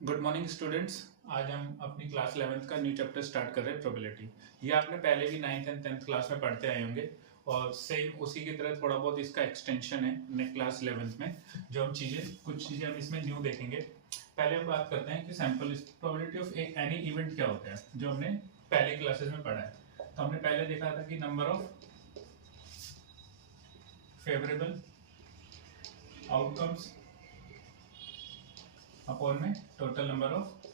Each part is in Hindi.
Good morning students. आज हम अपनी क्लास 11th का न्यू चैप्टर स्टार्ट कर रहे हैं प्रोबेबिलिटी। ये आपने पहले भी 9th एंड 10th क्लास में पढ़ते आए होंगे और सेम उसी की तरह थोड़ा बहुत इसका एक्सटेंशन है नेक्स्ट क्लास 11th में। जो हम कुछ चीज़ें हम इसमें न्यू देखेंगे। पहले हम बात करते हैं कि sample probability of any event क्या होता है, जो हमने पहले क्लासेस में पढ़ा है। तो हमने पहले देखा था कि number of favourable outcomes upon में टोटल नंबर ऑफ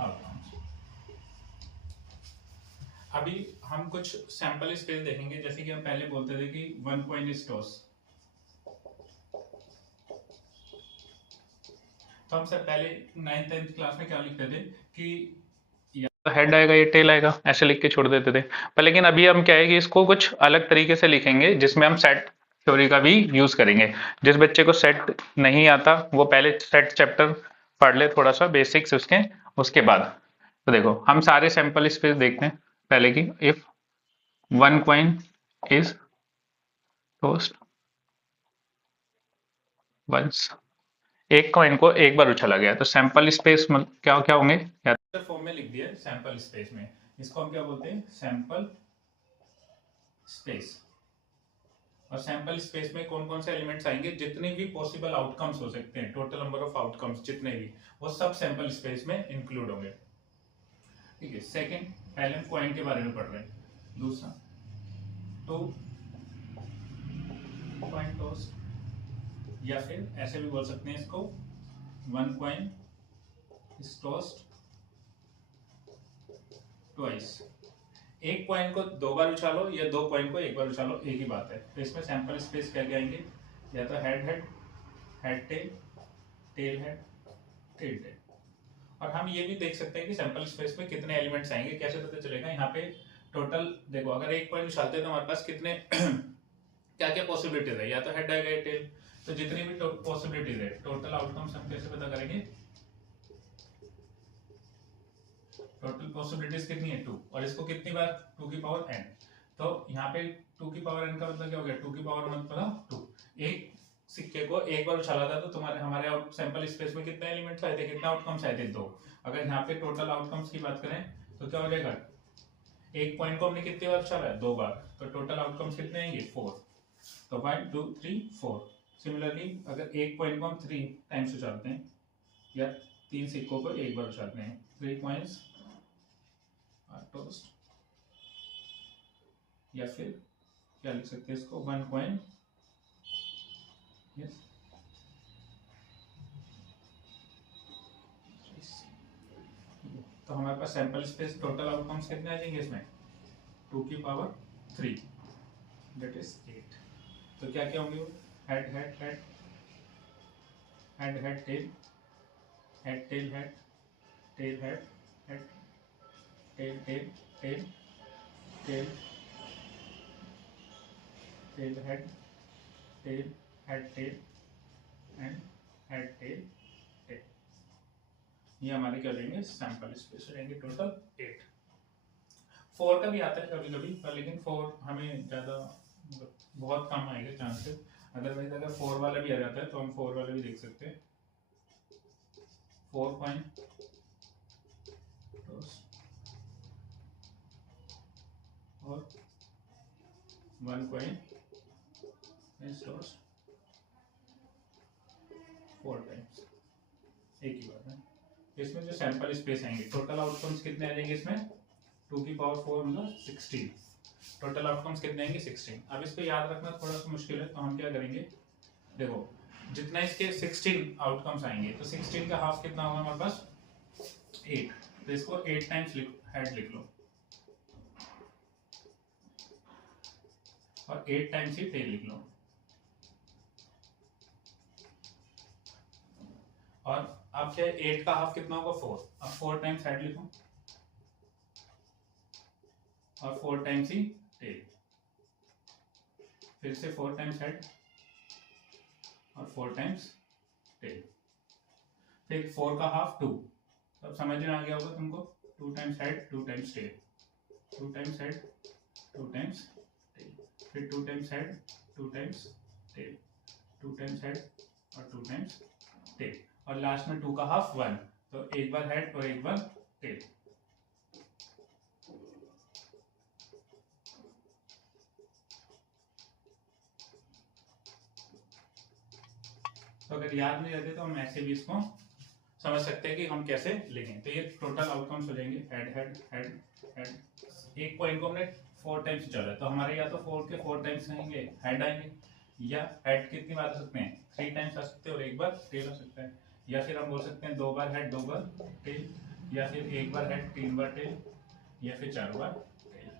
आउटकम्स। अभी हम कुछ सैंपल स्पेस देखेंगे, जैसे कि हम पहले बोलते थे कि वन कॉइन इज टॉस। तो हम सब पहले 9th 10th क्लास में क्या लिखते थे कि या हेड आएगा या टेल आएगा, ऐसे लिख के छोड़ देते थे। पर लेकिन अभी हम क्या है कि इसको कुछ अलग तरीके से लिखेंगे, जिसमें हम सेट थ्योरी का भी यूज करेंगे। जिस बच्चे को सेट नहीं आता वो पहले सेट चैप्टर पढ़ ले, थोड़ा सा बेसिक्स उसके बाद। तो देखो हम सारे सैंपल स्पेस देखते हैं। पहले की if one coin is tossed once, एक कॉइन को एक बार उछाला गया, तो सैंपल स्पेस क्या क्या होंगे, या फॉर्म में लिख दिया सैंपल स्पेस में। इसको हम क्या बोलते हैं, सैंपल स्पेस। और सैंपल स्पेस में कौन कौन से एलिमेंट्स आएंगे, जितने भी पॉसिबल आउटकम्स हो सकते हैं, टोटल नंबर ऑफ आउटकम्स जितने भी, वो सब सैंपल स्पेस में इंक्लूड होंगे। ठीक है। सेकंड, पहले हम कॉइन के बारे में पढ़ रहे हैं। दूसरा, टू कॉइन टॉस, या फिर ऐसे भी बोल सकते हैं इसको, one coin is tossed twice. एक कॉइन को दो बार उछालो या दो कॉइन को एक बार उछालो, एक ही बात है। तो इसमें सैंपल स्पेस क्या क्या आएंगे, या तो head head, head tail, tail head, tail tail. और हम ये भी देख सकते हैं कि सैंपल स्पेस में कितने एलिमेंट्स आएंगे। कैसे पता चलेगा, यहाँ पे टोटल देखो, अगर एक कॉइन उछालते हैं तो हमारे पास कितने क्या क्या पॉसिबिलिटीज है, या तो हेड आएगा या टेल। तो जितनी भी पॉसिबिलिटीज है, टोटल आउटकम्स हम कैसे पता करेंगे, टोटल पॉसिबिलिटीज कितनी है, 2। और इसको कितनी बार, 2 की पावर n। तो यहाँ पे 2 की पावर n का मतलब क्या हो गया, 2 की पावर मतलब 2। एक सिक्के को एक बार उछाला था तो तुम्हारे हमारे सैंपल स्पेस में कितने एलिमेंट्स आए थे, कितने आउटकम्स आए थे, 2। अगर यहाँ पे टोटल आउटकम्स की बात करें तो क्या हो जाएगा, एक पॉइंट को हमने कितनी बार उछाला है, 2 बार। तो टोटल आउटकम्स कितने आएंगे, 4। तो 1 2 3 4। सिमिलरली अगर एक पॉइंट को हम 3 टाइम्स उछालते हैं, या 3 सिक्कों को एक बार उछालते हैं, 3 कॉइंस आर टॉस्ड। या फिर क्या लिख सकते हैं इसको, वन कॉइन, यस, तो हमारे पास सैंपल स्पेस टोटल आउटकम्स कितने आ जाएंगे इसमें, 2 की पावर 3, दैट इज 8। तो क्या क्या होंगे, head head head, head head tail, head tail head, tail head head, tail tail tail, tail tail head, tail head tail and head tail tail. ये हमारे क्या हो जाएंगे, सैंपल स्पेस हो जाएंगे टोटल 8। 4 का भी आता है कभी कभी, पर लेकिन 4 हमें ज़्यादा बहुत कम आएगा चांसेस। अदरवाइज अगर 4 वाला भी आ जाता है तो हम 4 वाला भी देख सकते हैं। 4 पॉइंट और 1 कॉइन इज टॉस्ड 4 टाइम्स, एक ही बात है। इसमें जो सैंपल स्पेस आएंगे, टोटल आउटकम्स कितने आ जाएंगे इसमें, 2 की पावर 4 मतलब 16। टोटल आउटकम्स कितने आएंगे, 16। अब इसको याद रखना थोड़ा सा मुश्किल है, तो हम क्या करेंगे, देखो जितना इसके 16 आउटकम्स आएंगे तो 16 का हाफ कितना होगा हमारे पास, 8। तो इसको 8 टाइम्स हेड लिख लो और 8 टाइम्स ही टेल लिख लो। और अब क्या, 8 का हाफ कितना होगा, 4। अब 4 टाइम्स हेड लिखो और 4 टाइम्स ही टेल, फिर से 4 टाइम्स हेड और 4 टाइम्स टेल, फिर 4 का हाफ 2। अब समझ में आ गया होगा तुमको, 2 times head 2 times tail, 2 times head 2 times tail, फिर 2 times head 2 times tail, 2 times head और 2 टाइम्स टेल, और लास्ट में 2 का हाफ 1, तो एक बार हेड और एक बार टेल। तो अगर याद नहीं रहते तो हम ऐसे भी इसको समझ सकते हैं कि हम कैसे लिखें। तो ये टोटल आउटकम्स हो जाएंगे हेड हेड हेड हेड। एक पॉइंट को हमने 4 टाइम्स चला, तो हमारे या तो 4 के 4 टाइम्स आएंगे हेड आएंगे, या हेड कितनी बार आ सकते हैं 3 टाइम्स आ सकते हैं और एक बार टेल आ सकता है, या फिर हम बोल सकते हैं 2 बार हेड 2 बार टेल, या फिर 1 बार हेड 3 बार टेल, या फिर 4 बार टेल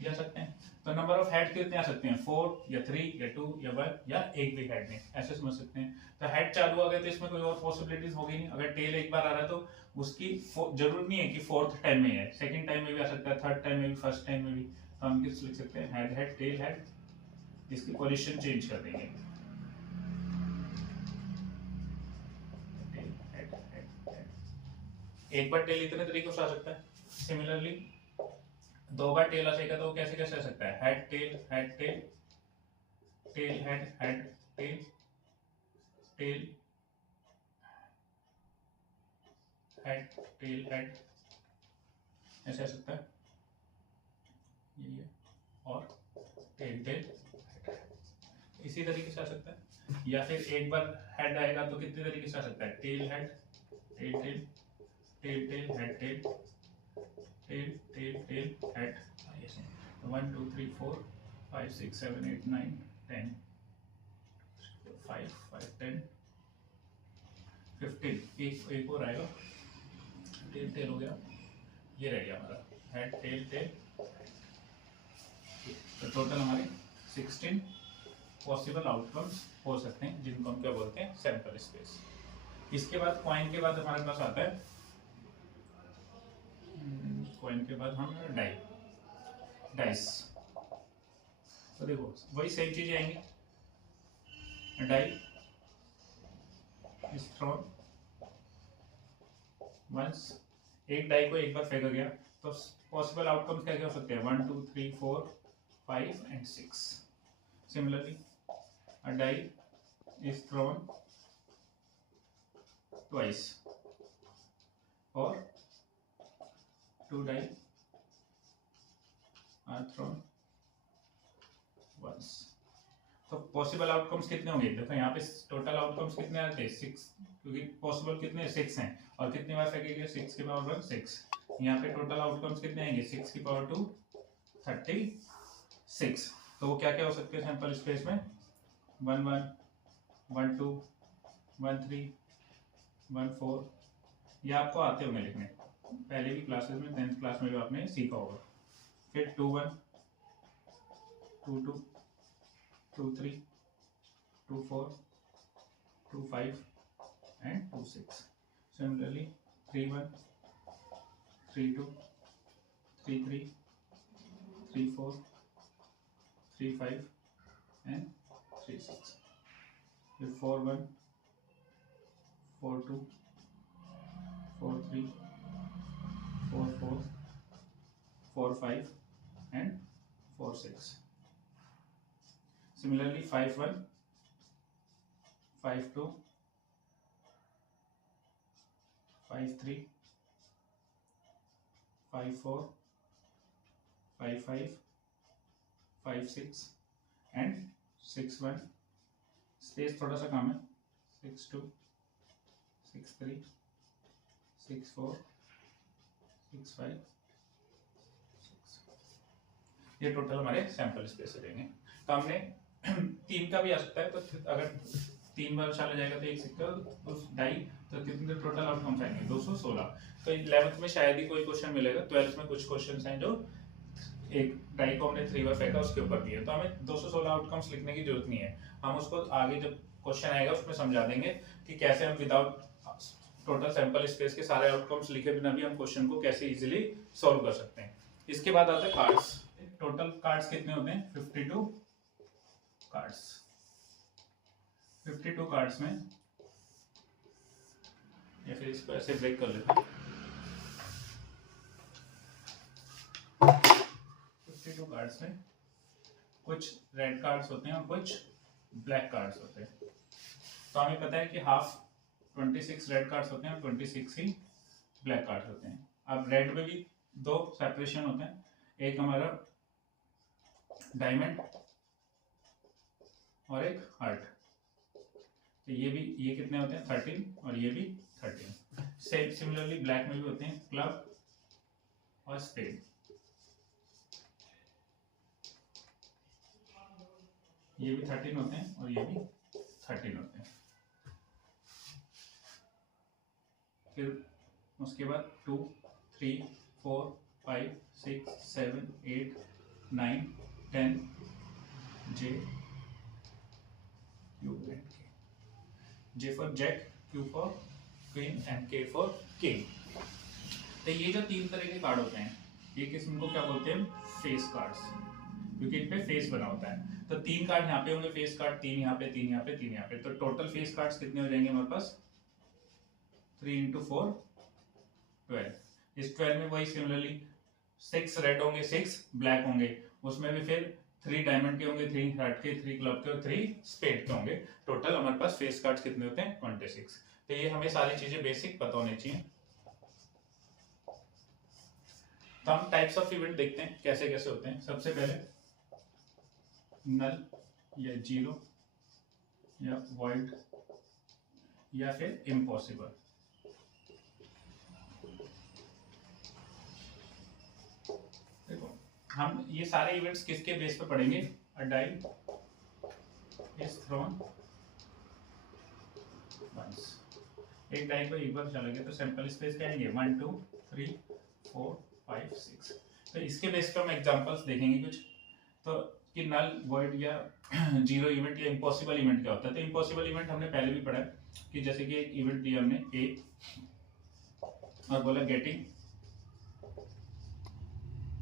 जा सकते हैं। तो नंबर ऑफ हेड कितने आ सकते हैं 4 या 3 या 2 या 1 या एक भी हेड नहीं, ऐसे समझ सकते हैं। तो हेड चालू आ गए तो इसमें कोई और पॉसिबिलिटीज होगी नहीं। अगर टेल एक बार आ रहा है तो उसकी जरूरत नहीं है कि 4th टाइम में है, 2nd टाइम में भी आ सकता है, 3rd टाइम में भी, 1st टाइम में भी। तो हम किस लिख सकते हैं हेड हेड टेल हेड, इसकी पोजीशन चेंज कर देंगे, टेल हेड हेड हेड। एक बार टेल इतने तरीकों से आ सकता है। सिमिलरली 2 बार टेल आ जाएगा तो कैसे कैसे आ सकता है head tail tail head head tail tail head tail head, ऐसे आ सकता है ये और टेल टेल इसी तरीके से आ सकता है। या फिर एक बार हेड आएगा तो कितने तरीके से आ सकता है tail head tail tail tail tail head tail tail tail tail head. 1 2 3 4 5 6 7 8 9 10 5 5 10 15, एक और आएगा टेल टेल हो गया, ये रह गया हमारा हेड टेल टेल। तो टोटल हमारे 16 पॉसिबल आउटकम्स हो सकते हैं जिनको हम क्या बोलते हैं सैंपल स्पेस। इसके बाद कॉइन के बाद हमारे पास आता है, कॉइन के बाद हम डाइस। तो देखो वही सेम चीजें आएंगी, डाई इज थ्रोन वंस, एक डाई को एक बार फेंका गया, तो पॉसिबल आउटकम्स क्या क्या हो सकते हैं 1 2 3 4 5 and 6। Similarly, a die is thrown twice or 2 die are thrown once। तो पॉसिबल आउटकम्स कितने होंगे, देखो यहाँ पे टोटल आउटकम्स कितने आते हैं 6, क्योंकि पॉसिबल कितने 6 हैं, और कितनी बार फेंकेंगे 6 की पावर 1 6। यहाँ पे टोटल आउटकम्स कितने आएंगे 6 की पावर 2 36। तो वो क्या क्या हो सकते हैं सैंपल स्पेस में 1 1 1 2 1 3 1 4, ये आपको आते होंगे लिखने, पहले भी क्लासेस में 10th क्लास में भी आपने सीखा होगा। फिर 2 1 2 2 2 3 2 4 2 5 and 2 6। Similarly 3 1 3 2 3 3 3 4 3 5 and 3 6। फिर 4 1 4 2 4 3 4 4 4 5 and 4 6। Similarly 5 1 5 2 5 3 5 4 5 5 5 6 and 6 1। स्पेस थोड़ा सा कम है 6 2 6 3 6 4 6 5 6। ये टोटल हमारे सैंपल स्पेस हो जाएंगे। तो हमने 3 का भी आ सकता है, तो अगर 3 बार चला जाएगा तो एक सिक्का उस डाई, तो कितने टोटल आउटकम्स आएंगे 216। तो 11th में शायद ही कोई क्वेश्चन मिलेगा, 12th में कुछ क्वेश्चंस हैं जो एक डाई को हमने 3 बार फेंका उसके ऊपर दिए, तो हमें 216 आउटकम्स लिखने की जरूरत नहीं है। हम उसको आगे जब क्वेश्चन आएगा उसमें समझा देंगे कि कैसे हम विदाउट टोटल सैंपल स्पेस के सारे आउटकम्स लिखे बिना भी हम क्वेश्चन को कैसे इजीली सॉल्व कर सकते हैं। इसके बाद आता है कार्ड्स। टोटल कार्ड्स कितने होते हैं 52 कार्ड्स। 52 कार्ड्स में, या फिर इसको ऐसे ब्रेक कर लेते हैं, 52 कार्ड्स में कुछ रेड कार्ड्स होते हैं और कुछ ब्लैक कार्ड्स होते हैं। तो हमें पता है कि हाफ 26 रेड कार्ड्स होते हैं, 26 ही ब्लैक कार्ड्स होते हैं। अब रेड में भी दो सेपरेशन होते हैं, एक हमारा डायमंड और एक हार्ट। तो ये कितने होते हैं 13 और ये भी 13। सेम सिमिलरली ब्लैक में भी होते हैं क्लब और स्पेड। ये भी 13 होते हैं और ये भी 13 होते हैं। फिर उसके बाद 2 3 4 5 6 7 8 9 10 J Q and K। J for Jack, Q for Queen and K for King। तो ये जो तीन तरह के कार्ड होते हैं, ये किस्म को क्या बोलते हैं, फेस कार्ड्स, क्योंकि इन पे फेस बना होता है। तो तीन कार्ड यहाँ पे होंगे फेस कार्ड, तीन यहाँ पे, तीन यहाँ पे, तीन यहाँ पे। तो टोटल फेस कार्ड्स कितने हो जाएंगे हमारे पास 3 × 4 12। इस 12 में वही सिमिलरली 6 रेड होंगे, 6 ब्लैक होंगे, उसमें भी फिर 3 डायमंड के होंगे, 3 हार्ट के, 3 क्लब के और 3 स्पेड के होंगे। टोटल हमारे पास फेस कार्ड्स कितने होते हैं 26। तो ये हमें सारी चीजें बेसिक पता होनी चाहिए। तो हम टाइप्स ऑफ इवेंट देखते हैं कैसे कैसे होते हैं। सबसे पहले नल या जीरो या वॉइड या फिर इम्पॉसिबल। देखो हम ये सारे इवेंट्स किसके बेस पे पढ़ेंगे, अ डाई इज थ्रोन वंस। एक डाई को एक बार चला गया तो सैंपल स्पेस क्या आएंगे 1 2 3 4 5 6। तो इसके बेस पे हम एग्जांपल्स देखेंगे कुछ। तो कि नल वॉइड या जीरो इवेंट या इम्पॉसिबल इवेंट क्या होता है। तो इम्पॉसिबल इवेंट हमने पहले भी पढ़ा है कि जैसे कि एक इवेंट दिया हमने ए और बोला गेटिंग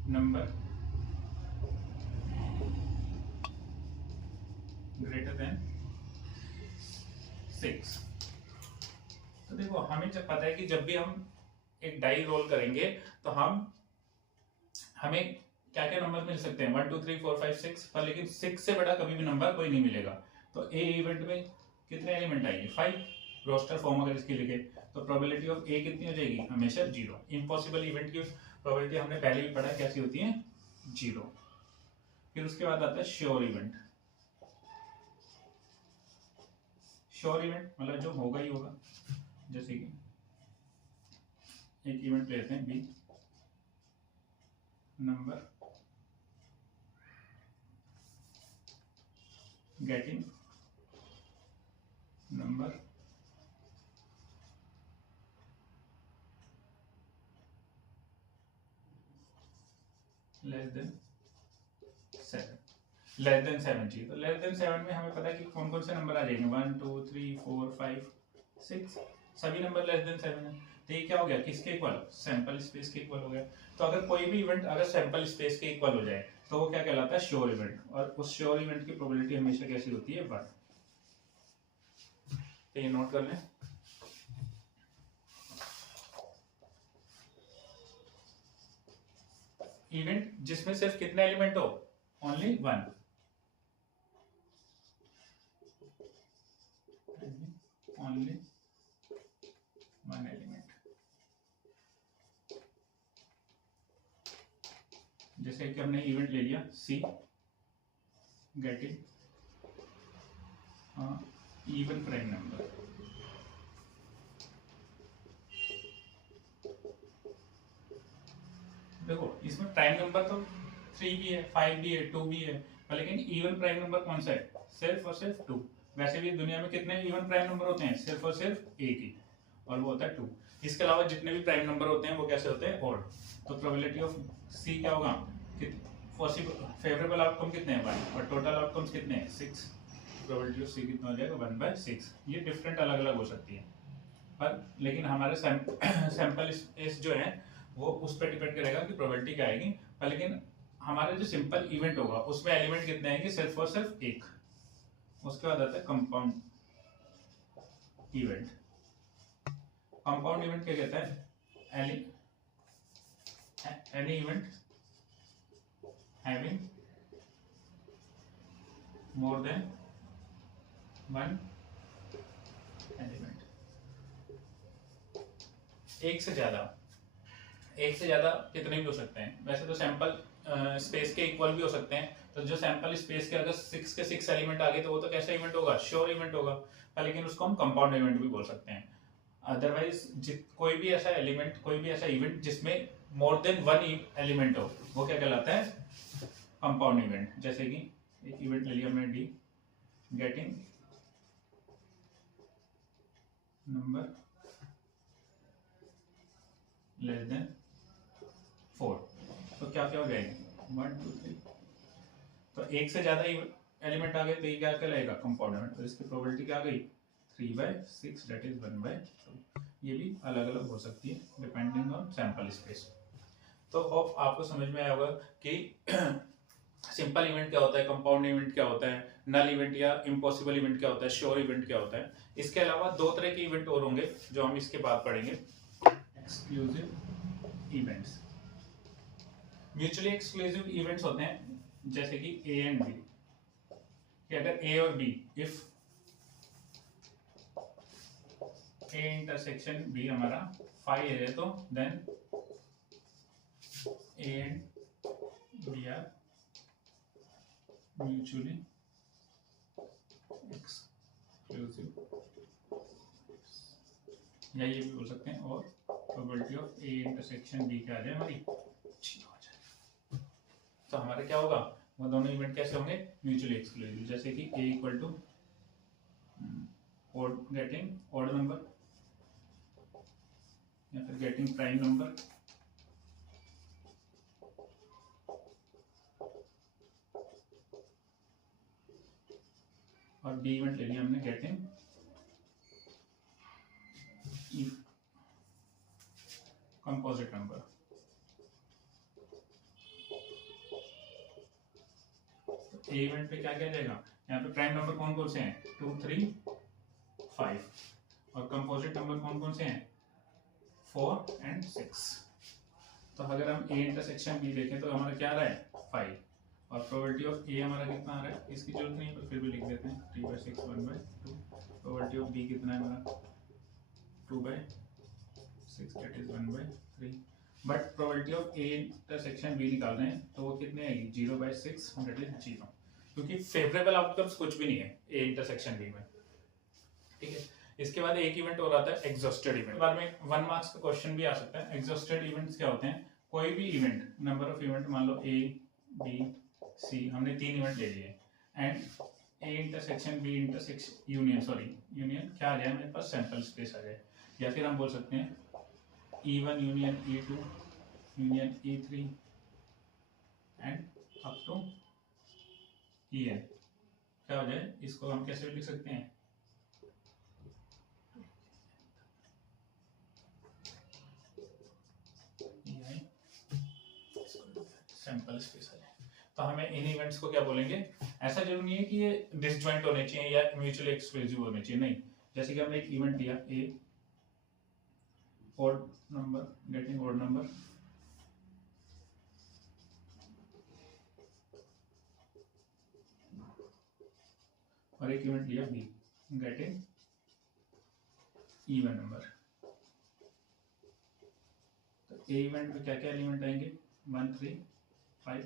नंबर ग्रेटर देन 6। तो देखो हमें जब पता है कि जब भी हम एक डाई रोल करेंगे तो हमें क्या क्या नंबर मिल सकते हैं 1 2 3 4 5 6 पर, लेकिन 6 से बड़ा कभी भी नंबर कोई नहीं मिलेगा। तो ए इवेंट में कितने एलिमेंट आएंगे 5। रोस्टर फॉर्म अगर इसकी लिखे तो प्रोबेबिलिटी ऑफ ए कितनी हो जाएगी हमेशा 0। इम्पॉसिबल इवेंट की प्रोबेबिलिटी हमने पहले भी पढ़ा कैसी होती है 0। फिर उसके बाद आता है श्योर इवेंट। श्योर इवेंट मतलब जो होगा ही होगा। जैसे कि एक इवेंट लेते हैं B number getting number less than 7। Less than 7 चाहिए। तो लेस देन 7 में हमें पता है कि कौन कौन से नंबर आ जाएंगे 1 2 3 4 5 6 सभी नंबर लेस देन 7 है। तो ये क्या हो गया किसके इक्वल सैंपल स्पेस के इक्वल हो गया। तो अगर कोई भी इवेंट अगर सैंपल स्पेस के इक्वल हो जाए तो वो क्या कहलाता है श्योर इवेंट। और उस श्योर इवेंट की प्रोबेबिलिटी हमेशा कैसी होती है 1। तो ये नोट कर लें। इवेंट जिसमें सिर्फ कितने एलिमेंट हो ओनली 1। Only 1 element. जैसे कि हमने इवेंट ले लिया सी गेटिंग इवन प्राइम नंबर। देखो इसमें प्राइम नंबर तो 3 भी है 5 भी है 2 भी है, लेकिन इवन प्राइम नंबर कौन सा है सिर्फ और सिर्फ 2। वैसे भी दुनिया में कितने इवन प्राइम नंबर होते हैं सिर्फ और सिर्फ एक ही, और वो होता है 2। इसके अलावा जितने भी प्राइम नंबर होते हैं वो कैसे होते हैं ऑड। तो प्रोबेबिलिटी ऑफ सी क्या होगा पॉसिबल फेवरेबल आउटकम कितने हैं 1 और टोटल आउटकम्स कितने हैं 6। प्रोबेबिलिटी ऑफ सी कितना हो जाएगा 1/6। ये डिफरेंट अलग अलग हो सकती है पर, लेकिन हमारे सैंपल स्पेस जो है वो उस पर डिपेंड करेगा कि प्रोबेबिलिटी क्या आएगी। पर लेकिन हमारा जो सिंपल इवेंट होगा उसमें एलिमेंट कितने आएंगे सिर्फ और सिर्फ एक। उसके बाद आता है कंपाउंड इवेंट। कंपाउंड इवेंट क्या कहता है any event having more than 1 एक से ज़्यादा कितने भी हो सकते हैं। वैसे तो सैंपल स्पेस के इक्वल भी हो सकते हैं, तो जो सैंपल स्पेस के अगर 6 के 6 एलिमेंट आ गए तो वो तो कैसा इवेंट होगा, श्योर इवेंट होगा, लेकिन उसको हम कंपाउंड इवेंट भी बोल सकते हैं। अदरवाइज कोई भी ऐसा एलिमेंट, कोई भी ऐसा इवेंट जिसमें मोर देन वन एलिमेंट हो, वो क्या कहलाता है, कंपाउंड इवेंट। जैसे कि एक इवेंट ले लिया हमने D, getting number less than 4, तो क्या क्या हो जाएगा 1 2 3, तो एक से ज्यादा एलिमेंट आ गए तो ये क्या कहलाएगा, कंपाउंड इवेंट। तो इसकी प्रोबेबिलिटी क्या आ गई 3/6 दैट इज 1/2। ये भी अलग अलग हो सकती है डिपेंडिंग ऑन सैंपल स्पेस। तो होप आपको समझ में आया होगा कि सिंपल इवेंट क्या होता है, कंपाउंड इवेंट क्या होता है, नल इवेंट या इम्पॉसिबल इवेंट क्या होता है, श्योर इवेंट क्या होता है। इसके अलावा दो तरह के इवेंट और होंगे जो हम इसके बाद पढ़ेंगे, exclusive events. Mutually exclusive events होते हैं जैसे कि ए एंड बी, कि अगर ए और B, if A intersection B हमारा फाई है तो then A and B are mutually exclusive, या ये भी बोल सकते हैं, और probability of A intersection B क्या आ जाए हमारी 0 हो जाए। तो हमारा क्या होगा, वो दोनों इवेंट कैसे होंगे, म्यूचुअली एक्सक्लूसिव। जैसे कि A equal to getting odd number या फिर गेटिंग प्राइम नंबर, और बी इवेंट ले लिया हमने getting composite number. A event पे क्या क्या जाएगा, यहाँ पे प्राइम नंबर कौन कौन से हैं 2 3 5, और कंपोजिट नंबर कौन कौन से हैं 4 एंड 6। तो अगर हम ए इंटरसेक्शन बी देखें तो हमारा क्या आ रहा है 5, और प्रोबेबिलिटी ऑफ ए हमारा कितना आ रहा है, इसकी जरूरत नहीं पर फिर भी लिख देते हैं 3/6 1/2। प्रोबेबिलिटी ऑफ बी कितना है हमारा 2/6 that is 1/3। But probability of A intersection B निकाल रहे हैं तो वो कितने आएगी 0/6 दैट इज 0, क्योंकि फेवरेबल आउटकम्स कुछ भी नहीं है ए इंटरसेक्शन बी में। ठीक है, इसके बाद एक इवेंट और आता है एग्जॉस्टेड इवेंट। बाद में 1 मार्क्स का क्वेश्चन भी आ सकता है। एग्जॉस्टेड इवेंट्स क्या होते हैं, कोई भी इवेंट, नंबर ऑफ इवेंट मान लो ए बी सी, हमने 3 इवेंट ले लिए, and A intersection B intersection union क्या आ जाए हमारे पास, सैंपल स्पेस आ जाए, या फिर हम बोल सकते हैं E1 union E2 union E3 and up to En, क्या हो जाए, इसको हम कैसे लिख सकते हैं, सैंपल स्पेस आ जाए। तो हमें इन इवेंट्स को क्या बोलेंगे, ऐसा जरूरी नहीं है कि ये डिसजॉइंट होने चाहिए या म्यूचुअली एक्सक्लूसिव होने चाहिए, नहीं। जैसे कि हमने एक इवेंट दिया A odd number getting odd number, और एक इवेंट लिया बी गेटिंग इवन नंबर। तो ए इवेंट में क्या क्या एलिमेंट आएंगे 1 3 5,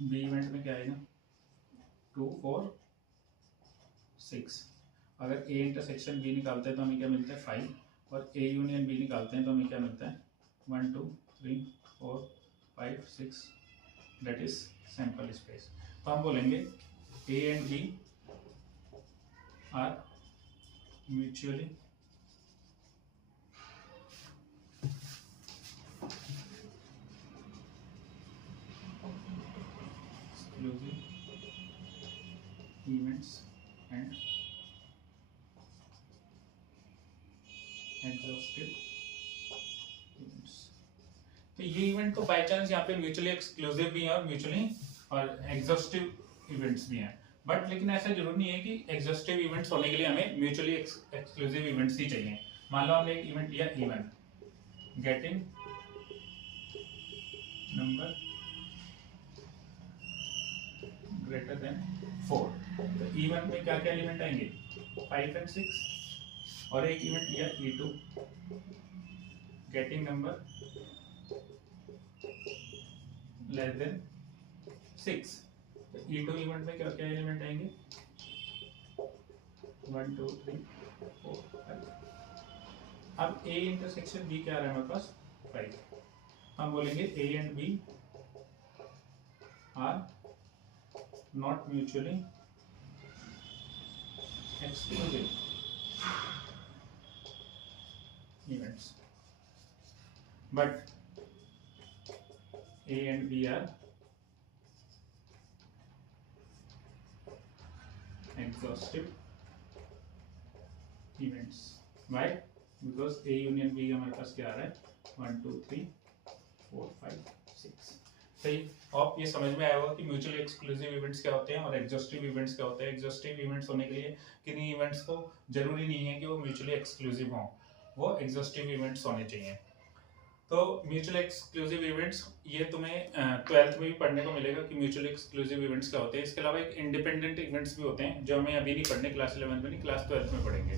बी इवेंट में क्या आएगा 2 4 6। अगर ए इंटरसेक्शन बी निकालते हैं तो हमें क्या मिलता है 5, और ए यूनियन बी निकालते हैं तो हमें क्या मिलता है 1 2 3 4 5 6 दैट इज सैंपल स्पेस। तो हम बोलेंगे A and B are mutually exclusive events and exhaustive events। तो ये इवेंट तो बाय चांस यहाँ पे म्यूचुअली एक्सक्लूसिव भी है और म्यूचुअली और एग्जॉस्टिव इवेंट्स भी हैं, बट लेकिन ऐसा जरूरी नहीं है कि एग्जॉस्टिव इवेंट्स होने के लिए हमें म्यूचुअली एक्सक्लूसिव इवेंट्स ही चाहिए। मान लो हमने एक इवेंट लिया even getting number greater than 4, तो इवन में क्या क्या एलिमेंट आएंगे 5 एंड 6, और एक इवेंट लिया E2 getting number less then 6। तो E2 इवेंट में क्या क्या एलिमेंट आएंगे 1 2 3 4 5। अब A इंटरसेक्शन B क्या आ रहा है हमारे पास 5। हम बोलेंगे A and B are not mutually exclusive events, but A and B are exhaustive events. Why? Because A union B हमारे पास क्या आ रहा है 1 2 3 4 5 6। सही। आप ये समझ में आया होगा कि म्यूचुअली एक्सक्लूसिव इवेंट्स क्या होते हैं और एग्जॉस्टिव इवेंट्स क्या होते हैं। एग्जॉस्टिव इवेंट्स होने के लिए किन्हीं इवेंट्स को जरूरी नहीं है कि वो म्यूचुअली एक्सक्लूसिव हों, वो एग्जॉस्टिव इवेंट्स होने चाहिए। तो म्यूचुअल एक्सक्लूसिव इवेंट्स ये तुम्हें 12th में भी पढ़ने को मिलेगा कि म्यूचुअल एक्सक्लूसिव इवेंट्स क्या होते हैं। इसके अलावा एक इंडिपेंडेंट इवेंट्स भी होते हैं जो हमें अभी नहीं पढ़ने, क्लास 11 में नहीं, क्लास 12th में पढ़ेंगे।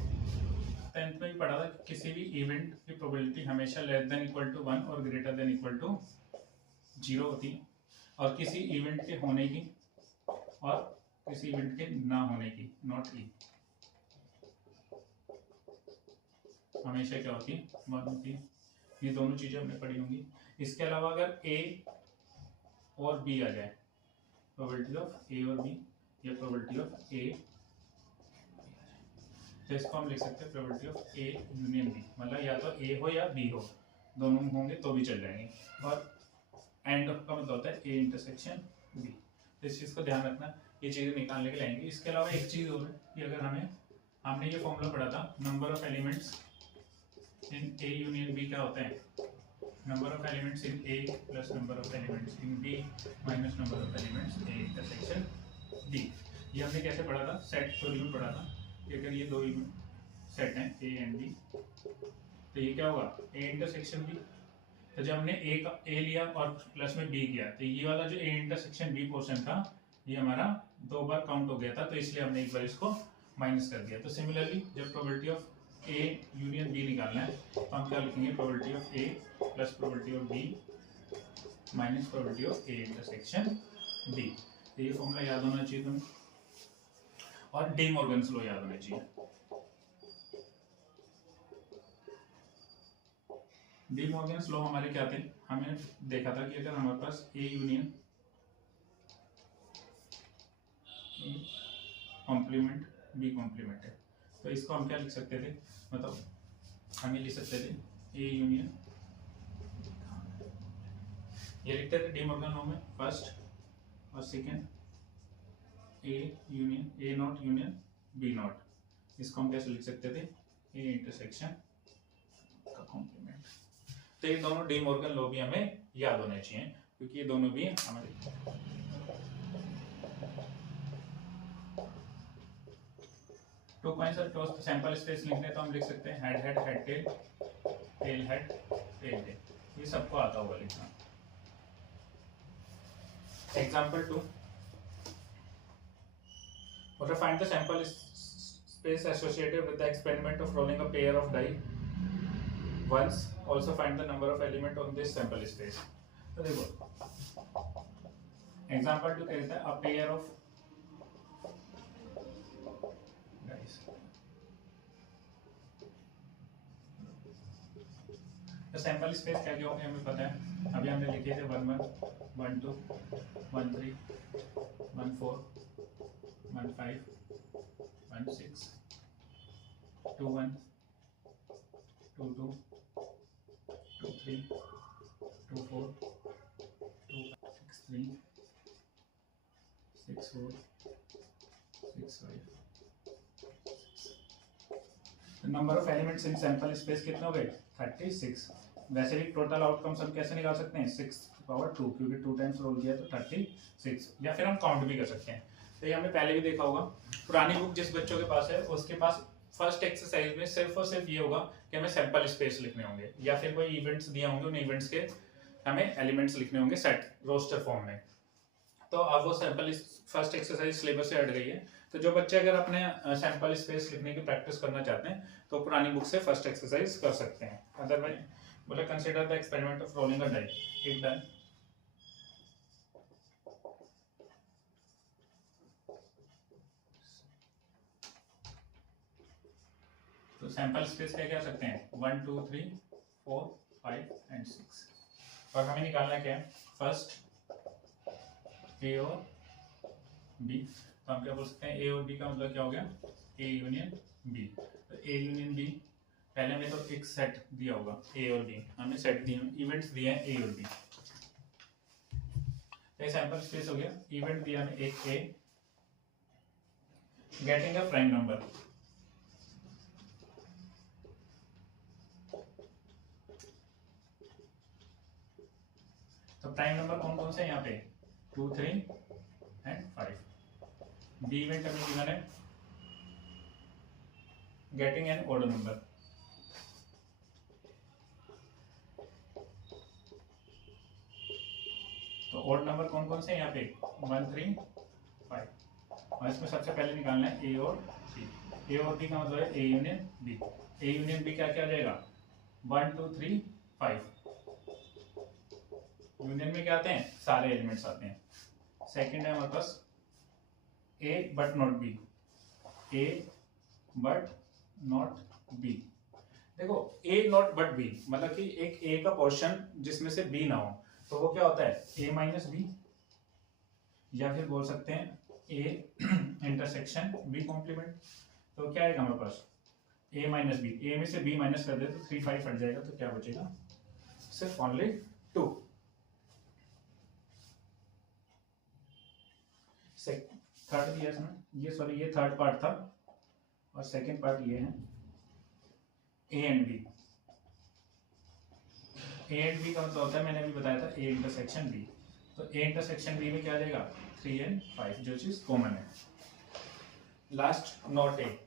10th में भी पढ़ा था कि किसी भी इवेंट की प्रोबेबिलिटी हमेशा लेस देन इक्वल टू 1 और ग्रेटर देन इक्वल टू 0 होती है, और किसी इवेंट के होने की और किसी इवेंट के ना होने की, नॉट ई, हमेशा क्या होती है 1 होती है। ये दोनों चीजें हमने पढ़ी होंगी। इसके अलावा अगर A और B आ जाए, प्रोबेबिलिटी ऑफ A और B या प्रोबेबिलिटी ऑफ A, तो इसको हम लिख सकते हैं probability of A union B, मतलब या तो A हो या B हो, दोनों होंगे तो भी चल जाएंगे। और एंड का मतलब होता है A इंटरसेक्शन B। तो इस चीज को ध्यान रखना, ये चीजें निकालने के लिए आएंगे। इसके अलावा एक चीज और है कि अगर हमने ये फॉर्मूला पढ़ा था, number of elements in A union B क्या होता है, number of elements in A plus number of elements in B minus number of elements A intersection D। ये हमने कैसे पढ़ा था, सेट थ्योरी में पढ़ा था कि अगर ये दो सेट हैं A एंड B, तो ये क्या होगा A इंटरसेक्शन B। तो जब हमने A लिया और प्लस में B किया, तो ये वाला जो A इंटरसेक्शन B पोर्शन था ये हमारा 2 बार काउंट हो गया था, तो इसलिए हमने एक बार इसको माइनस कर दिया। तो सिमिलरली जब probability of A union B निकालना है तो हम क्या लिखेंगे, probability of A plus probability of B minus probability of A intersection D। तो ये फॉर्मूला याद होना चाहिए तुम्हें, और डी मॉर्गन्स लॉ याद होना चाहिए। डी मॉर्गन्स लॉ हमारे क्या थे, हमें देखा था कि अगर हमारे पास A union complement B complement है, तो इसको हम क्या लिख सकते थे, मतलब हम ये लिख सकते थे A यूनियन, ये लिखते थे डी मॉर्गन लॉ में फर्स्ट और second A union A not union B not, इसको हम कैसे लिख सकते थे A इंटरसेक्शन का कॉम्प्लीमेंट। तो ये दोनों डी मॉर्गन लॉ भी हमें याद होने चाहिए, क्योंकि ये दोनों भी हमारे टू कॉइंस और टॉस सैंपल स्पेस लिखने तो हम लिख सकते हैं head head head tail, tail head tail tail, ये सबको आता होगा लिखना। Example 2, what find the sample space associated with the experiment of rolling a pair of die once, also find the number of element on this sample space। तो देखो एग्जांपल 2 कहता है a pair of dice, तो सैंपल स्पेस क्या क्या होंगे हमें पता है, अभी हमने लिखे थे 1 1 1 2 1 3 1 4 1 5 1 6 2 1 2 2 2 3 2 4 2 6 3 6 4 6 5। Number of elements in sample space कितने हो गए 36। वैसे भी टोटल आउटकम्स हम कैसे निकाल सकते हैं 6 पावर 2, क्योंकि 2 टाइम्स रोल किया तो 36, या फिर हम काउंट भी कर सकते हैं। तो ये हमने पहले भी देखा होगा, पुरानी बुक जिस बच्चों के पास है उसके पास फर्स्ट एक्सरसाइज में सिर्फ और सिर्फ ये होगा कि हमें सैंपल स्पेस लिखने होंगे, या फिर कोई इवेंट्स दिए होंगे, उन इवेंट्स के हमें एलिमेंट्स लिखने होंगे सेट रोस्टर फॉर्म में। तो अब वो सैंपल फर्स्ट एक्सरसाइज सिलेबस से हट गई है, तो जो बच्चे अगर अपने सैंपल स्पेस लिखने की प्रैक्टिस करना चाहते हैं तो पुरानी बुक से फर्स्ट एक्सरसाइज कर सकते हैं। अदरवाइज बोला consider the experiment of rolling a die. एक डन। तो सैंपल स्पेस क्या क्या सकते हैं 1 2 3 4 5 एंड 6 और हमें निकालना क्या है फर्स्ट ए और बी। तो हम क्या बोल सकते हैं ए और बी का मतलब क्या हो गया ए यूनियन बी। तो ए यूनियन बी पहले में तो एक सेट दिया होगा ए और बी हमने सेट दिए इवेंट्स दिए हैं ए और बी। तो सैंपल स्पेस हो गया इवेंट दिया हमें एक ए गेटिंग अ प्राइम नंबर। तो प्राइम नंबर कौन कौन से यहाँ पे 2 3 एंड 5। बी इवेंट हमें गिवन है गेटिंग एन ऑड नंबर। तो ऑड नंबर कौन कौन से यहाँ पे 1 3 5 और इसमें सबसे पहले निकालना है ए और बी। ए और बी का मतलब है A union B. A union B क्या क्या आ जाएगा 1 2 3 5। यूनियन में क्या आते हैं सारे एलिमेंट्स आते हैं। सेकंड है हमारे पास A but not B. A but not B. देखो ए नॉट बट बी मतलब कि एक ए का पोर्शन जिसमें से बी ना हो तो वो क्या होता है ए माइनस बी या फिर बोल सकते हैं ए इंटरसेक्शन बी कॉम्प्लीमेंट। तो क्या आएगा हमारे पास ए माइनस बी। ए में से बी माइनस कर दे तो 3 5 हट जाएगा तो क्या बचेगा सिर्फ ओनली 2। थर्ड दिया इसमें ये सॉरी ये थर्ड पार्ट था और सेकंड पार्ट ये है A and B. A and B का मतलब होता है मैंने अभी बताया था ए इंटरसेक्शन बी। तो ए इंटरसेक्शन बी में क्या आ जाएगा 3 एंड 5 जो चीज कॉमन है। Last not a.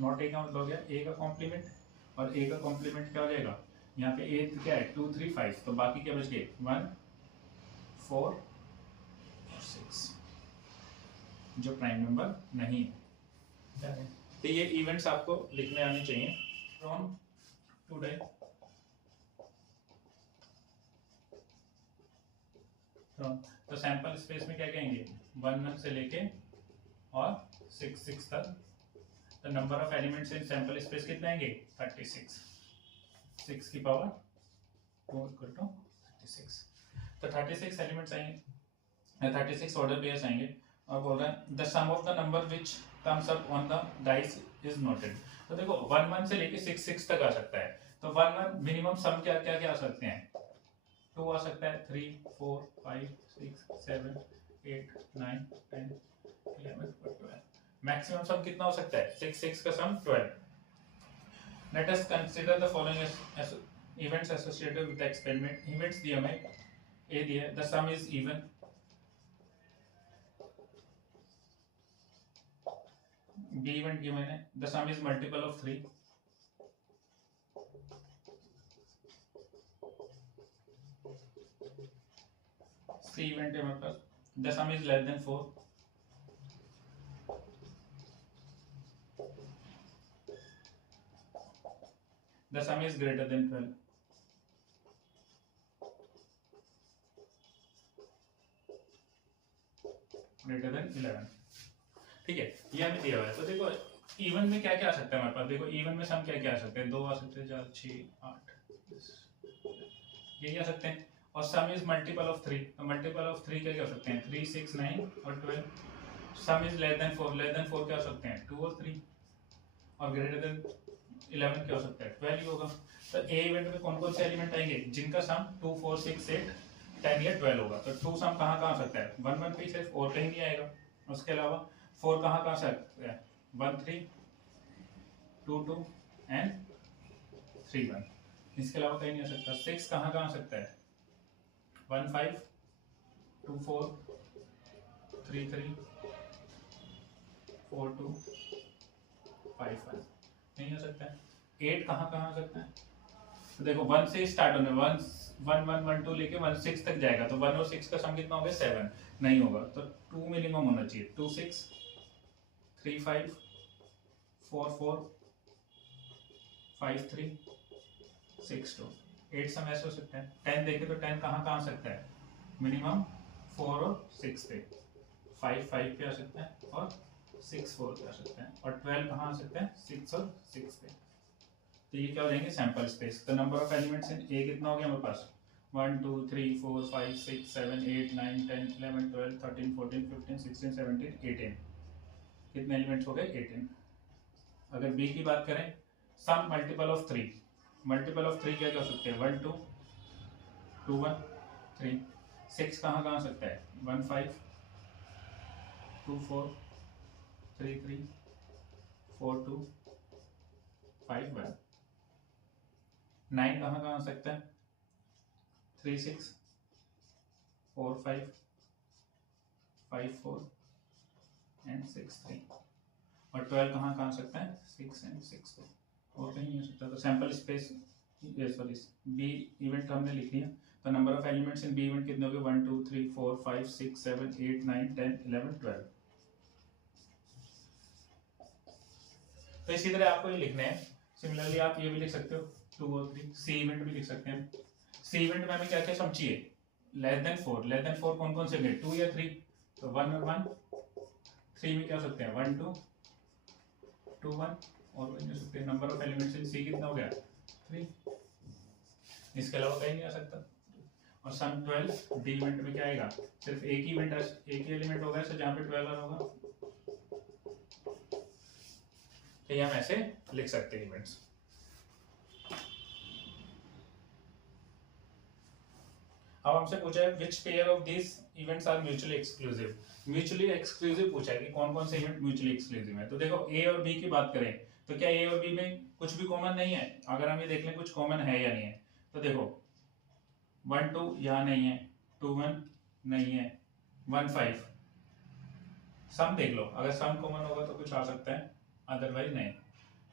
Not a का मतलब हो गया ए का कॉम्प्लीमेंट और ए का कॉम्प्लीमेंट क्या हो जाएगा यहाँ पे ए क्या है 2 3 5 तो बाकी क्या बच गए 1 4 और 6 जो प्राइम नंबर नहीं है। तो ये इवेंट्स आपको लिखने आने चाहिए फ्रॉम टुडे। तो सैंपल स्पेस में क्या कहेंगे 1 1 से लेके और 6 6 तक। तो number of elements in sample space कितने आएंगे 36। 6 की पावर 2 इक्वल टू 36। तो 36 एलिमेंट्स आएंगे 36 ऑर्डर पेयर्स आएंगे और बोल रहा है the sum of the number which comes up on the dice is noted. तो देखो 1 1 से लेके 6 6 तक आ सकता है। तो 1 1 मिनिमम सम क्या क्या क्या आ सकते हैं 2 आ सकता है 3 4 5 6 7 8 9 10 11 12। मैक्सिमम सम कितना हो सकता है 6 6 का sum 12। Let us consider the following events associated with the experiment. Events दिए हमें ए दिया the sum is even. B event given है the sum is multiple of 3। C event है हमारे पास the sum is less than 4। The sum is greater than 12। Greater than 11। ठीक है ये हमें दिया हुआ है। तो देखो इवन में क्या क्या आ सकता है हमारे पास। देखो इवन में सम क्या क्या आ सकते हैं 2 आ सकते हैं 4 6 8 ये आ सकते हैं। और सम इज मल्टीपल ऑफ 3। तो मल्टीपल ऑफ 3 क्या क्या हो सकते हैं 3 6 9 और 12। सम is less than 4। Less than 4 क्या हो सकते हैं 2 और 3 और ग्रेटर देन 11 क्या हो सकता है 12 ही होगा। तो ए इवेंट में कौन कौन से एलिमेंट आएंगे जिनका सम 2 4 6 8 10 या 12 होगा। तो 2 सम कहाँ कहाँ आ सकता है 1 1 पे सिर्फ और कहीं नहीं आएगा। उसके अलावा 4 कहाँ कहाँ से सकता है 1 3 2 2 एंड 3 1। इसके अलावा कहीं नहीं आ सकता। 6 कहाँ कहाँ आ सकता है 1 5 2 4 3 3 4 2 5 1 नहीं आ सकता है। 8 कहाँ कहाँ आ सकता है। तो देखो 1 से स्टार्ट होने 1 1 1 1 2 लेके 1 6 तक जाएगा। तो 1 और 6 का सम कितना हो गया 7 नहीं होगा। तो 2 मिनिमम होना चाहिए 2 6 3 5 4 4 5 3 6 2, 8 सम ऐसे हो सकता है। 10 देखे तो 10 कहाँ कहाँ आ सकता है, मिनिमम 4 और 6 पे, 5 5 पे आ सकता है और 6 4 पे आ सकता है, और 12 कहाँ आ सकता है, 6 और 6 पे। तो ये क्या हो जाएंगे, सैंपल स्पेस। तो नंबर ऑफ एलिमेंट्स इन ए कितना हो गया हमारे पास, 1 2 3 4 5 6 7 8 9 10 11 12 13 14 15 16 17 18, कितने एलिमेंट्स हो गए, 18। अगर बी की बात करें, सम मल्टीपल ऑफ 3, मल्टीपल ऑफ 3 क्या क्या हो सकते हैं, 1 2 2 1 3, 6 कहाँ कहाँ सकता है, 1 5 2 4 3 3 4 2 5 1, 9 कहाँ कहाँ सकता है, 3 6 4 5 5 4 एंड 6 3, और 12 कहाँ कहाँ सकता है, 6 एंड 6 2, और कहीं नहीं हो सकता। तो sample space, sorry B event हमने लिख लिया। तो number of elements in B event कितने हो गए, 1 2 3 4 5 6 7 8 9 10 11 12। तो इसी तरह आपको ये लिखना है। सिमिलरली आप ये भी लिख सकते हो 2 और 3, सी इवेंट भी लिख सकते हैं। सी इवेंट में हमें क्या क्या समझिए, लेस देन 4, लेस देन 4 कौन कौन से होंगे, 2 या 3, तो 1 और 1, 3 में क्या हो सकते हैं, 1 2 2 1, और कोई नहीं हो सकते। नंबर ऑफ एलिमेंट्स इन सी कितना हो गया, 3, इसके अलावा कहीं नहीं आ सकता। और सम 12 डी इवेंट में क्या आएगा, सिर्फ एक ही इवेंट, एक ही एलिमेंट होगा ऐसे जहाँ पे 12 होगा, तो ये हम ऐसे लिख सकते हैं इवेंट्स। अब हमसे पूछा है which pair of this events are mutually exclusive. Mutually exclusive पूछा है कि कौन कौन से इवेंट म्यूचुअली एक्सक्लूसिव है। तो देखो ए और बी की बात करें तो क्या ए और बी में कुछ भी कॉमन नहीं है, अगर हम ये देख लें कुछ कॉमन है या नहीं है, तो देखो 1 2 यहाँ नहीं है, 2 1 नहीं है, 1 5, सम देख लो, अगर सम कॉमन होगा तो कुछ आ सकता है, अदरवाइज नहीं।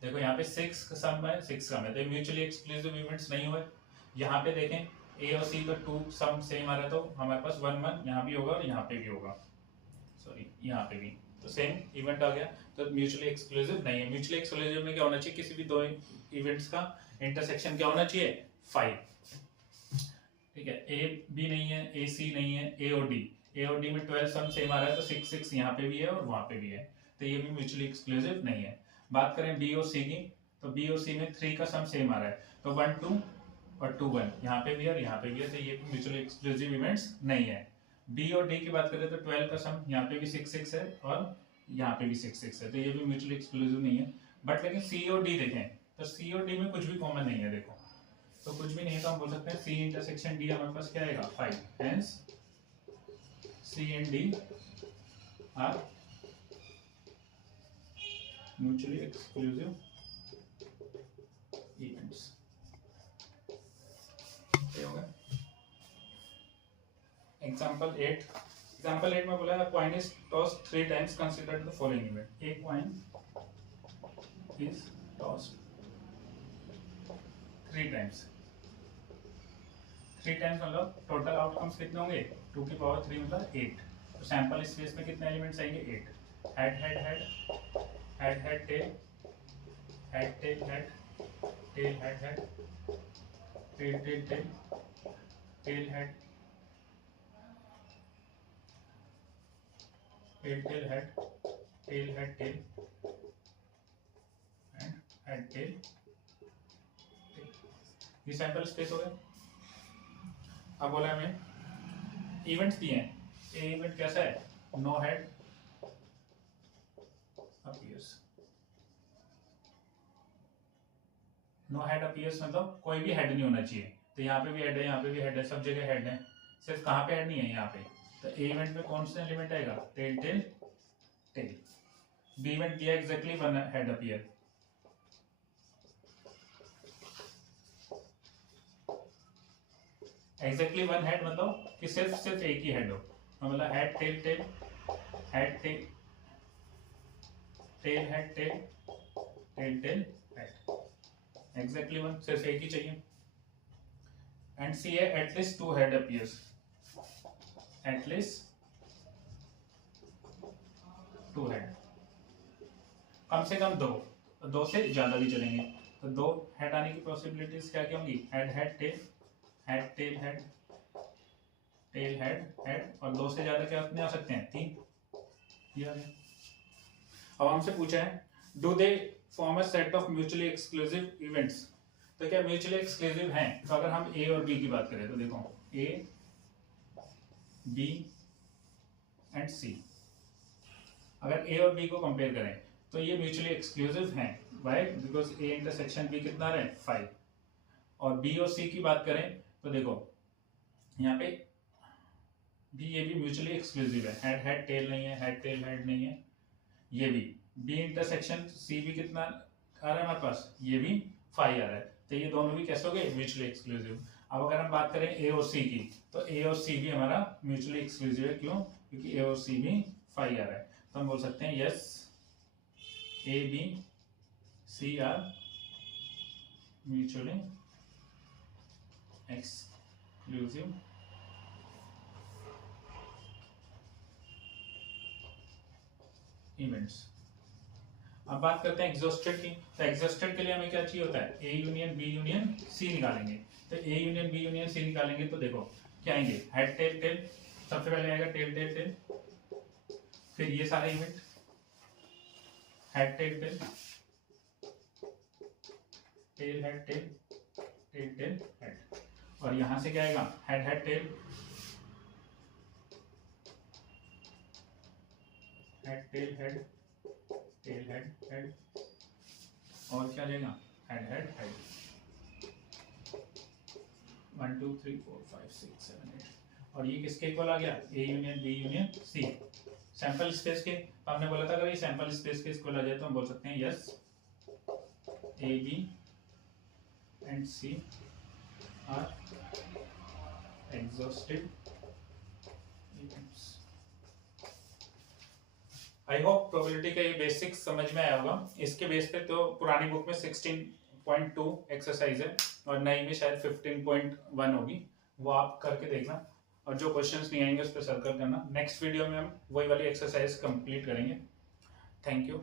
देखो यहाँ पे 6 का सम है, 6 सम है, तो म्यूचुअली एक्सक्लूसिव इवेंट्स नहीं हुए। यहाँ पे देखें ए और सी का 2 सम सेम आ रहा है, तो हमारे पास 1 1 यहाँ भी होगा और यहाँ पे भी होगा, सॉरी यहाँ पे भी, तो सेम इवेंट आ गया, तो म्यूचुअली एक्सक्लूसिव नहीं है। म्यूचुअली एक्सक्लूसिव में क्या होना चाहिए, किसी भी दो इवेंट्स का इंटरसेक्शन क्या होना चाहिए, 5, ठीक है। ए बी नहीं है, ए सी नहीं है, ए और डी में 12 सम सेम आ रहा है, तो 6 6 यहाँ पे भी है और वहाँ पे भी है, तो ये भी म्यूचुअली एक्सक्लूसिव नहीं है। बात करें बी और सी की, तो बी और सी में 3 का सम सेम आ रहा है, तो 1 2 और 2 1 यहाँ पे भी है और यहाँ पे भी है, तो ये भी म्यूचुअली एक्सक्लूसिव इवेंट्स नहीं है। बी और डी की बात करें तो 12 का सम यहाँ पे भी 6 6 है और यहाँ पे भी 6 6 है, तो ये भी म्यूचुअली एक्सक्लूसिव नहीं है। बट लेकिन सी और डी देखें तो सी और डी में कुछ भी कॉमन नहीं है, देखो तो कुछ भी नहीं है, तो हम बोल सकते हैं सी इंटरसेक्शन डी हमारे पास क्या आएगा, 5, hence C and D are mutually exclusive events. Example 8 में बोला coin is tossed 3 times, consider the following event. एक coin is tossed 3 times, 3 times मतलब टोटल आउटकम्स कितने होंगे, 2 की पावर 3 मतलब 8। तो सैंपल स्पेस में कितने एलिमेंट्स आएंगे, 8। Head head head head head tail head tail head tail head head tail tail tail tail head tail tail head tail head tail and head tail. ये सैंपल स्पेस हो गया। अब बोला हमें इवेंट्स दिए हैं, ये इवेंट कैसा है, no head appears, no head appears मतलब कोई भी हेड नहीं होना चाहिए, तो यहाँ पे भी हेड है, यहाँ पे भी हेड है, सब जगह हेड है, सिर्फ कहाँ पे हेड नहीं है, यहाँ पे। तो ए इवेंट में कौन सा एलिमेंट आएगा, tail tail tail. B event दिया exactly 1 head appear, exactly 1 head मतलब कि सिर्फ एक ही हेड हो, मतलब head tail tail head tail tail head tail tail tail head, exactly 1, सिर्फ एक ही चाहिए। एंड सी है at least 2 head appears, at least 2 head, कम से कम 2 से ज्यादा भी चलेंगे। तो 2 हेड आने की पॉसिबिलिटीज क्या क्या होंगी, head head tail, head tail head, tail head head, और 2 से ज्यादा क्या कितने आ सकते हैं, 3। ये आ गया। अब हमसे पूछा है do they form a set of mutually exclusive events, तो क्या म्यूचुअली एक्सक्लूसिव हैं? तो अगर हम ए और बी की बात करें तो देखो ए बी एंड सी, अगर ए और बी को कंपेयर करें तो ये म्यूचुअली एक्सक्लूसिव हैं। Why? Because A intersection B कितना रहे 5, और बी और सी की बात करें तो देखो यहाँ पे भी ये भी म्यूचुअली एक्सक्लूसिव है, हेड हेड टेल नहीं है, हेड टेल हेड नहीं है, ये भी बी इंटरसेक्शन सी भी कितना आ रहा है हमारे पास, ये भी 5 आ रहा है, तो ये दोनों भी कैसे हो गए, म्यूचुअली एक्सक्लूसिव। अब अगर हम बात करें ए और सी की, तो ए और सी भी हमारा म्यूचुअली एक्सक्लूसिव है, क्यों? क्योंकि ए और सी भी 5 आ रहा है, तो हम बोल सकते हैं yes A B C are mutually exclusive events. अब बात करते हैं एग्जॉस्टेड की, तो एग्जॉस्टेड के लिए हमें क्या चाहिए होता है, A union B union C निकालेंगे, तो A union B union C निकालेंगे तो देखो क्या आएंगे, हेड टेल टेल, सबसे पहले आएगा टेल टेल टेल, फिर ये सारे event head tail tail, tail head tail, tail tail head, और यहां से क्या आएगा, head head tail, head tail head, tail head head, और क्या जाएगा, हेड हेड हेड, 1 2 3 4 5 6 7 8, और ये किसके इक्वल आ गया, A union B union C, sample space के। तो हमने बोला था अगर ये सैंपल स्पेस के इक्वल आ जाए तो हम बोल सकते हैं yes A B and C are exhaustive events. I hope probability का ये बेसिक्स समझ में आया होगा। इसके बेस पे तो पुरानी बुक में 16.2 एक्सरसाइज है और नई में शायद 15.1 होगी, वो आप करके देखना, और जो क्वेश्चंस नहीं आएंगे उस पर सर्कल करना। नेक्स्ट वीडियो में हम वही वाली एक्सरसाइज कंप्लीट करेंगे। Thank you.